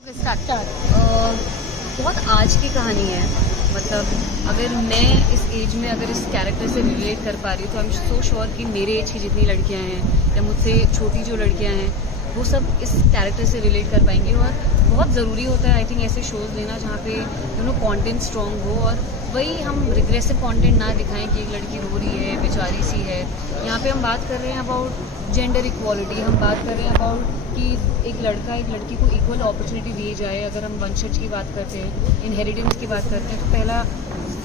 बहुत आज की कहानी है। मतलब अगर मैं इस एज में अगर इस कैरेक्टर से रिलेट कर पा रही हूँ तो आई एम सो श्योर कि मेरे एज की जितनी लड़कियाँ हैं या मुझसे छोटी जो लड़कियाँ हैं वो सब इस कैरेक्टर से रिलेट कर पाएंगी। और बहुत ज़रूरी होता है आई थिंक ऐसे शोज़ देना जहाँ पे कंटेंट स्ट्रॉन्ग हो और वही हम रिग्रेसिव कंटेंट ना दिखाएं कि एक लड़की रो रही है बेचारी सी है। यहाँ पे हम बात कर रहे हैं अबाउट जेंडर इक्वालिटी, हम बात कर रहे हैं अबाउट कि एक लड़का एक लड़की को इक्वल अपॉर्चुनिटी दी जाए। अगर हम वंशज की बात करते हैं, इनहेरिटेंस की बात करते हैं तो पहला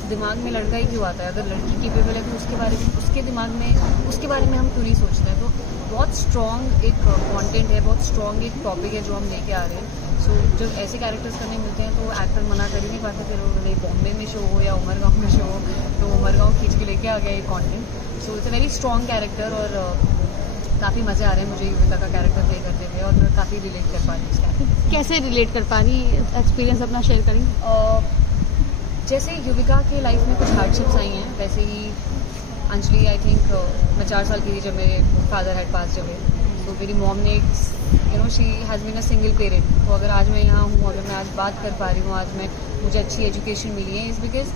दिमाग में लड़का ही क्यों आता है? अगर लड़की केपेबल है तो उसके बारे में उसके दिमाग में उसके बारे में हम क्यों नहीं सोचते हैं? तो बहुत स्ट्रॉन्ग एक कंटेंट है, बहुत स्ट्रॉन्ग एक टॉपिक है जो हम लेके आ रहे हैं। सो जब ऐसे कैरेक्टर्स करने मिलते हैं तो एक्टर मना कर ही नहीं पाते। फिर वो बॉम्बे में शो हो या उमरगांव में शो हो तो उमरगांव खींच के लेके आ गया ये content. So it's a very strong character और काफ़ी मज़े आ रहे हैं मुझे युविका का कैरेक्टर प्ले करते हुए और मैं काफ़ी रिलेट कर पा रही हूँ इस कैरेक्टर। कैसे रिलेट कर पा रही एक्सपीरियंस अपना शेयर करेंगे? जैसे युविका के लाइफ में कुछ हार्डशिप्स आई हैं वैसे ही अंजलि आई थिंक मैं 4 साल की थी जब मेरे फादर हैड पास अवे। तो मेरी मॉम ने she has been a single parent. तो अगर आज मैं यहाँ हूँ, अगर मैं आज बात कर पा रही हूँ, आज मैं मुझे अच्छी एजुकेशन मिली है इज़ बिकॉज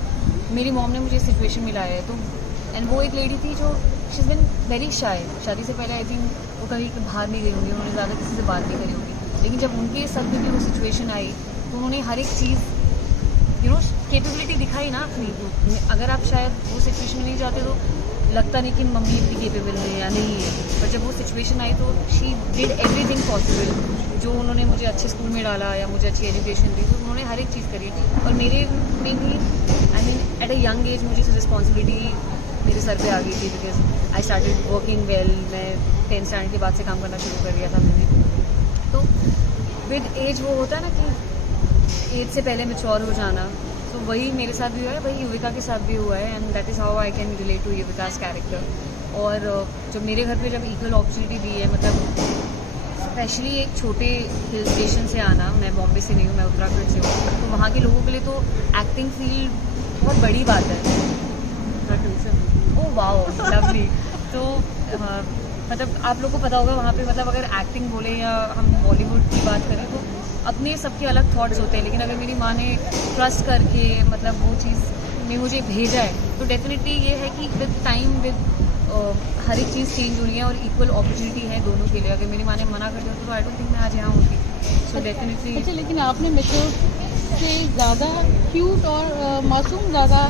मेरी मॉम ने मुझे सिचुएशन मिलाया है। तो एंड वो एक लेडी थी जो she is been very shy. शादी से पहले आई थिंक वो कभी बाहर नहीं गई होंगी, उन्होंने ज़्यादा किसी से बात नहीं करी होगी। लेकिन जब उनके सर पे भी वो सिचुएशन आई तो उन्होंने हर एक चीज़ कैपेबिलिटी दिखाई ना अपनी। अगर आप शायद वो सिचुएशन में नहीं जाते तो लगता नहीं कि मम्मी इतनी केपेबल है या नहीं है। पर जब वो सिचुएशन आई तो शी डिड एवरीथिंग पॉसिबल। जो उन्होंने मुझे अच्छे स्कूल में डाला या मुझे अच्छी एजुकेशन दी तो उन्होंने हर एक चीज़ करी। और मेरे में भी I mean at a young age मुझे रिस्पॉन्सिबिलिटी मेरे सर पे आ गई थी because I started working well. मैं 10th स्टैंडर्ड के बाद से काम करना शुरू कर दिया था मैंने। तो विद एज वो होता है ना कि एज से पहले मैच्योर हो जाना। तो वही मेरे साथ भी हुआ है, वही युविका के साथ भी हुआ है and that is how I can relate to Yuvika's character. और जब मेरे घर पे जब इक्वल अपॉर्चुनिटी दी है, मतलब स्पेशली एक छोटे हिल स्टेशन से आना, मैं बॉम्बे से नहीं हूँ, मैं उत्तराखंड से हूँ, तो वहाँ के लोगों के लिए तो एक्टिंग फील्ड बहुत बड़ी बात है। Oh wow lovely. तो मतलब आप लोगों को पता होगा वहाँ पे मतलब अगर एक्टिंग बोले या हम बॉलीवुड की बात करें तो अपने सबके अलग थॉट्स होते हैं। लेकिन अगर मेरी माँ ने ट्रस्ट करके मतलब वो चीज़ में मुझे भेजा है तो डेफिनेटली ये है कि विद टाइम विद हर एक चीज़ चेंज हो रही है और इक्वल अपॉर्चुनिटी है दोनों के लिए। अगर मेरी माँ ने मना कर दिया तो आई डोंट थिंक मैं आज यहाँ होती। So definitely. अच्छा, लेकिन आपने मेच्योर से ज़्यादा क्यूट और मासूम ज़्यादा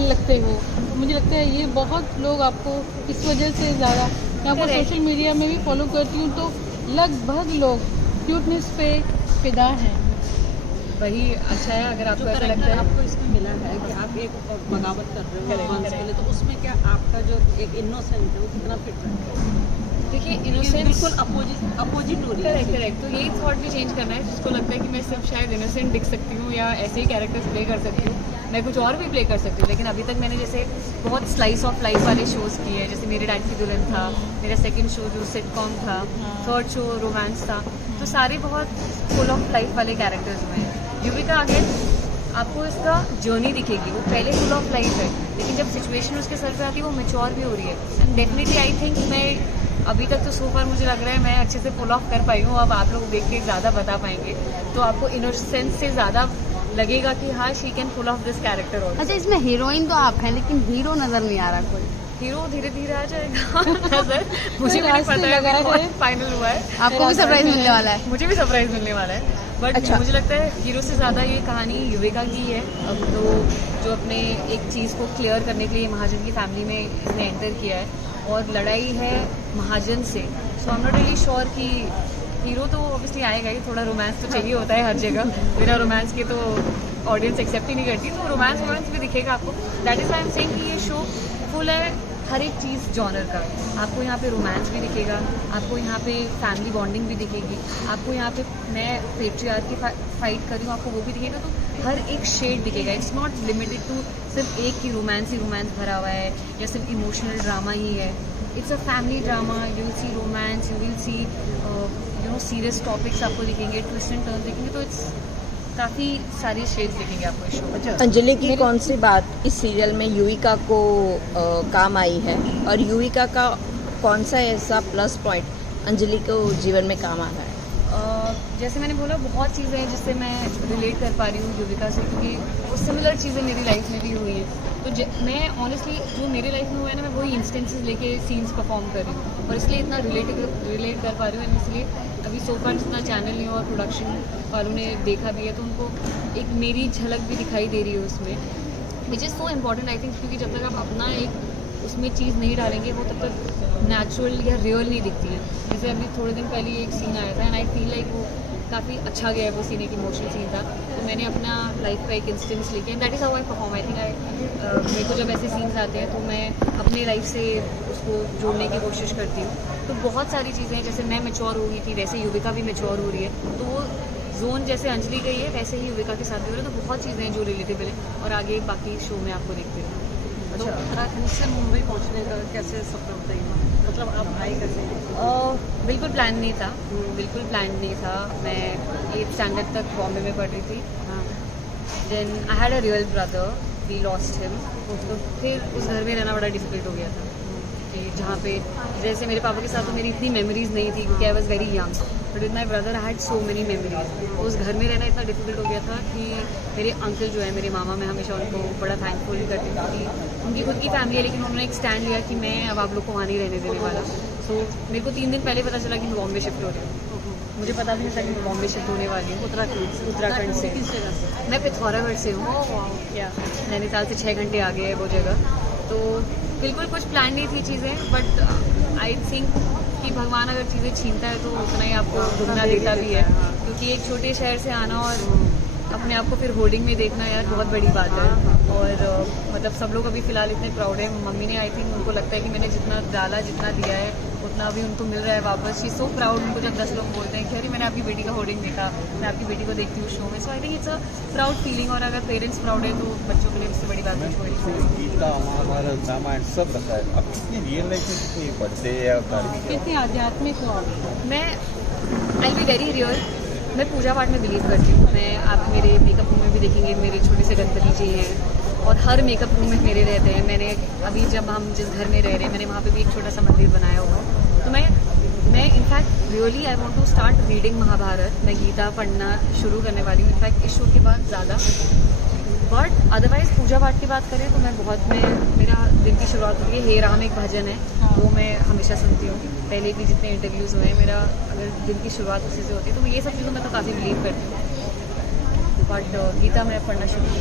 लगते हो। मुझे लगता है ये बहुत लोग आपको इस वजह से ज़्यादा, मैं आपको सोशल मीडिया में भी फॉलो करती हूँ तो लगभग लोग क्यूटनेस पे फिदा हैं। वही अच्छा है अगर आपको ऐसा लगता है। आपको इसमें मिला है कि आप एक बगावत कर रहे हो रोमांस के लिए, तो उसमें क्या आपका जो एक इनोसेंट है वो कितना फिट रहता है? देखिए इनोसेंस बिल्कुल अपोजिट हो रही है। करेक्ट। तो यही थॉट भी चेंज करना है जिसको लगता है कि मैं सिर्फ शायद इनोसेंट दिख सकती हूँ या ऐसे ही कैरेक्टर्स प्ले कर सकती हूँ, मैं कुछ और भी प्ले कर सकती हूँ। लेकिन अभी तक मैंने जैसे बहुत स्लाइस ऑफ लाइफ वाले शोज़ किए हैं, जैसे मेरे डैड की दुल्हन था, मेरा सेकंड शो जो सिटकॉम था, थर्ड शो रोमांस था, तो सारे बहुत फुल ऑफ लाइफ वाले कैरेक्टर्स हुए हैं। युविका आगे आपको इसका जर्नी दिखेगी, वो पहले फुल ऑफ लाइफ है लेकिन जब सिचुएशन उसके सर पे आती है वो मैच्योर भी हो रही है। एंड डेफिनेटली आई थिंक मैं अभी तक तो सो फार मुझे लग रहा है मैं अच्छे से पुल ऑफ कर पाई हूँ। अब आप लोग देख के ज़्यादा बता पाएंगे तो आपको इनोसेंस से ज़्यादा लगेगा कि हाँ she can pull off this character. और अच्छा, इसमें हीरोइन तो आप हैं लेकिन हीरो नज़र नहीं आ रहा कोई। हीरो धीरे धीरे आ जाएगा नजर। मुझे भी नहीं पता है कौन फाइनल हुआ है। आपको भी सरप्राइज मिलने वाला है। मुझे भी सरप्राइज मिलने वाला है बट अच्छा। मुझे लगता है हीरो से ज़्यादा ये कहानी युविका की है। अब तो जो अपने एक चीज़ को क्लियर करने के लिए महाजन की फैमिली में इसने एंटर किया है और लड़ाई है महाजन से। So I am not really sure कि हीरो तो ऑब्वियसली आएगा ही, थोड़ा रोमांस तो चाहिए होता है हर जगह, बिना रोमांस के तो ऑडियंस एक्सेप्ट ही नहीं करती। तो रोमांस भी दिखेगा आपको। That is I am saying कि ये शो फुल है हर एक चीज़ जॉनर का। आपको यहाँ पे रोमांस भी दिखेगा, आपको यहाँ पे फैमिली बॉन्डिंग भी दिखेगी, आपको यहाँ पे मैं पेट्रियार्की की फाइट कर रही हूँ आपको वो भी दिखेगा। तो हर एक शेड दिखेगा। इट्स नॉट लिमिटेड टू सिर्फ एक ही रोमांस ही रोमांस भरा हुआ है या सिर्फ इमोशनल ड्रामा ही है। It's a family drama. You will see romance, you will see serious topics आपको दिखेंगे, ट्विस्ट एंड टर्न दिखेंगे। तो इट्स काफ़ी सारी शेड्स दिखेंगे आपको इस शो में। अंजलि की कौन सी बात इस सीरियल में युविका को काम आई है और युविका का कौन सा ऐसा प्लस पॉइंट अंजलि को जीवन में काम आ रहा है? जैसे मैंने बोला, बहुत चीज़ें हैं जिससे मैं रिलेट कर पा रही हूँ युविका से, क्योंकि वो सिमिलर चीज़ें मेरी लाइफ में भी हुई हैं। तो मैं ऑनेस्टली जो मेरे लाइफ में हुआ है ना, मैं वही इंस्टेंसेस लेके सीन्स परफॉर्म कर रही हूँ, और इसलिए इतना रिलेट कर पा रही हूँ। इसलिए अभी सो फार जितना चैनल ने और प्रोडक्शन वालों ने देखा भी है, तो उनको एक मेरी झलक भी दिखाई दे रही है उसमें, which is so important I think, क्योंकि जब तक आप अपना एक उसमें चीज़ नहीं डालेंगे, वो तब तक नेचुरल या रियल नहीं दिखती है। जैसे अभी थोड़े दिन पहले एक सीन आया था, एंड आई फील लाइक वो काफ़ी अच्छा गया है, वो सीन एक इमोशनल सीन था। तो मैंने अपना लाइफ का एक इंस्टेंस लेके, and that is how I perform. I think मेरे को जब ऐसे सीन्स आते हैं तो मैं अपने लाइफ से उसको जोड़ने की कोशिश करती हूँ। तो बहुत सारी चीज़ें हैं, जैसे मैं मैच्योर हो गई थी, वैसे युविका भी मैच्योर हो रही है। तो वो जोन जैसे अंजलि गई है, वैसे ही युविका के साथ भी हो रहा है। तो बहुत चीज़ें हैं जो रिलेटेबल है, और आगे बाकी शो में आपको देखते हैं। तो उत्तराखंड से मुंबई पहुंचने का कैसे सफर तय, मतलब आप आए कैसे? बिल्कुल प्लान नहीं था, बिल्कुल प्लान नहीं था। मैं 8th स्टैंडर्ड तक बॉम्बे में पढ़ रही थी। Then I had a real brother, we lost him. तो फिर उस घर में रहना बड़ा डिफिकल्ट हो गया था, कि जहाँ पे जैसे मेरे पापा के साथ तो मेरी इतनी मेमोरीज नहीं थी, क्योंकि I was very young, but with my brother I had so many memories. उस घर में रहना इतना डिफिकल्ट हो गया था कि मेरे अंकल जो है, मेरे मामा, मैं हमेशा उनको बड़ा थैंकफुल करती थी कि उनकी खुद की फैमिली है, लेकिन उन्होंने एक स्टैंड लिया कि मैं अब आप लोग को वहाँ नहीं रहने देने वाला। सो मेरे को 3 दिन पहले पता चला कि मैं बॉम्बे शिफ्ट हो रही हूँ। मुझे पता भी नहीं था कि मैं बॉम्बे शिफ्ट होने वाली हूँ। उत्तराखंड से। किस जगह से? मैं पिथौरागढ़ से हूँ, या नैनीताल से 6 घंटे आगे है वो जगह। तो बिल्कुल कुछ प्लान नहीं थी चीज़ें, बट आई थिंक कि भगवान अगर चीज़ें छीनता है तो उतना ही आपको दुगना देता भी है, क्योंकि एक छोटे शहर से आना और अपने आप को फिर होर्डिंग में देखना यार बहुत बड़ी बात है। और मतलब सब लोग अभी फ़िलहाल इतने प्राउड है। मम्मी ने, आई थिंक उनको लगता है कि मैंने जितना डाला, जितना दिया है, उतना अभी उनको मिल रहा है वापस। She so proud. उनको जब 10 लोग बोलते हैं कि अरे मैंने आपकी बेटी का होर्डिंग देखा, मैं आपकी बेटी को देखती हूँ शो में। So I think it's a proud feeling, और अगर पेरेंट्स प्राउड है तो बच्चों के लिए इससे बड़ी बात कुछ बड़ी। गीता, महाभारत, रामायण सब रखा है। अब कितनी रियल लाइफ में कितनी पढ़ते हैं या धार्मिक? कितनी आध्यात्मिक हो आप? मैं आई बी वेरी रियल। मैं पूजा पाठ में बिलीव करती हूँ। मैं, आप मेरे मेकअप रूम में भी देखेंगे, मेरे छोटे से गणपति जी हैं, और हर मेकअप रूम में मेरे रहते हैं। मैंने अभी जब हम जिस घर में रह रहे हैं, मैंने वहाँ पे भी एक छोटा सा मंदिर बनाया हुआ। तो मैं in fact really I want to start reading Mahabharat. मैं गीता पढ़ना शुरू करने वाली हूँ, इनफैक्ट इस शो के बाद ज़्यादा। बट अदरवाइज़ पूजा पाठ की बात करें तो मेरा दिन की शुरुआत होती है, हे राम एक भजन है, वो मैं हमेशा सुनती हूँ। पहले भी जितने इंटरव्यूज़ हुए हैं, मेरा अगर दिन की शुरुआत उसी से होती है, तो ये सब चीज़ों में तो काफ़ी बिलीव करती हूँ। बट गीता मैं पढ़ना शुरू की।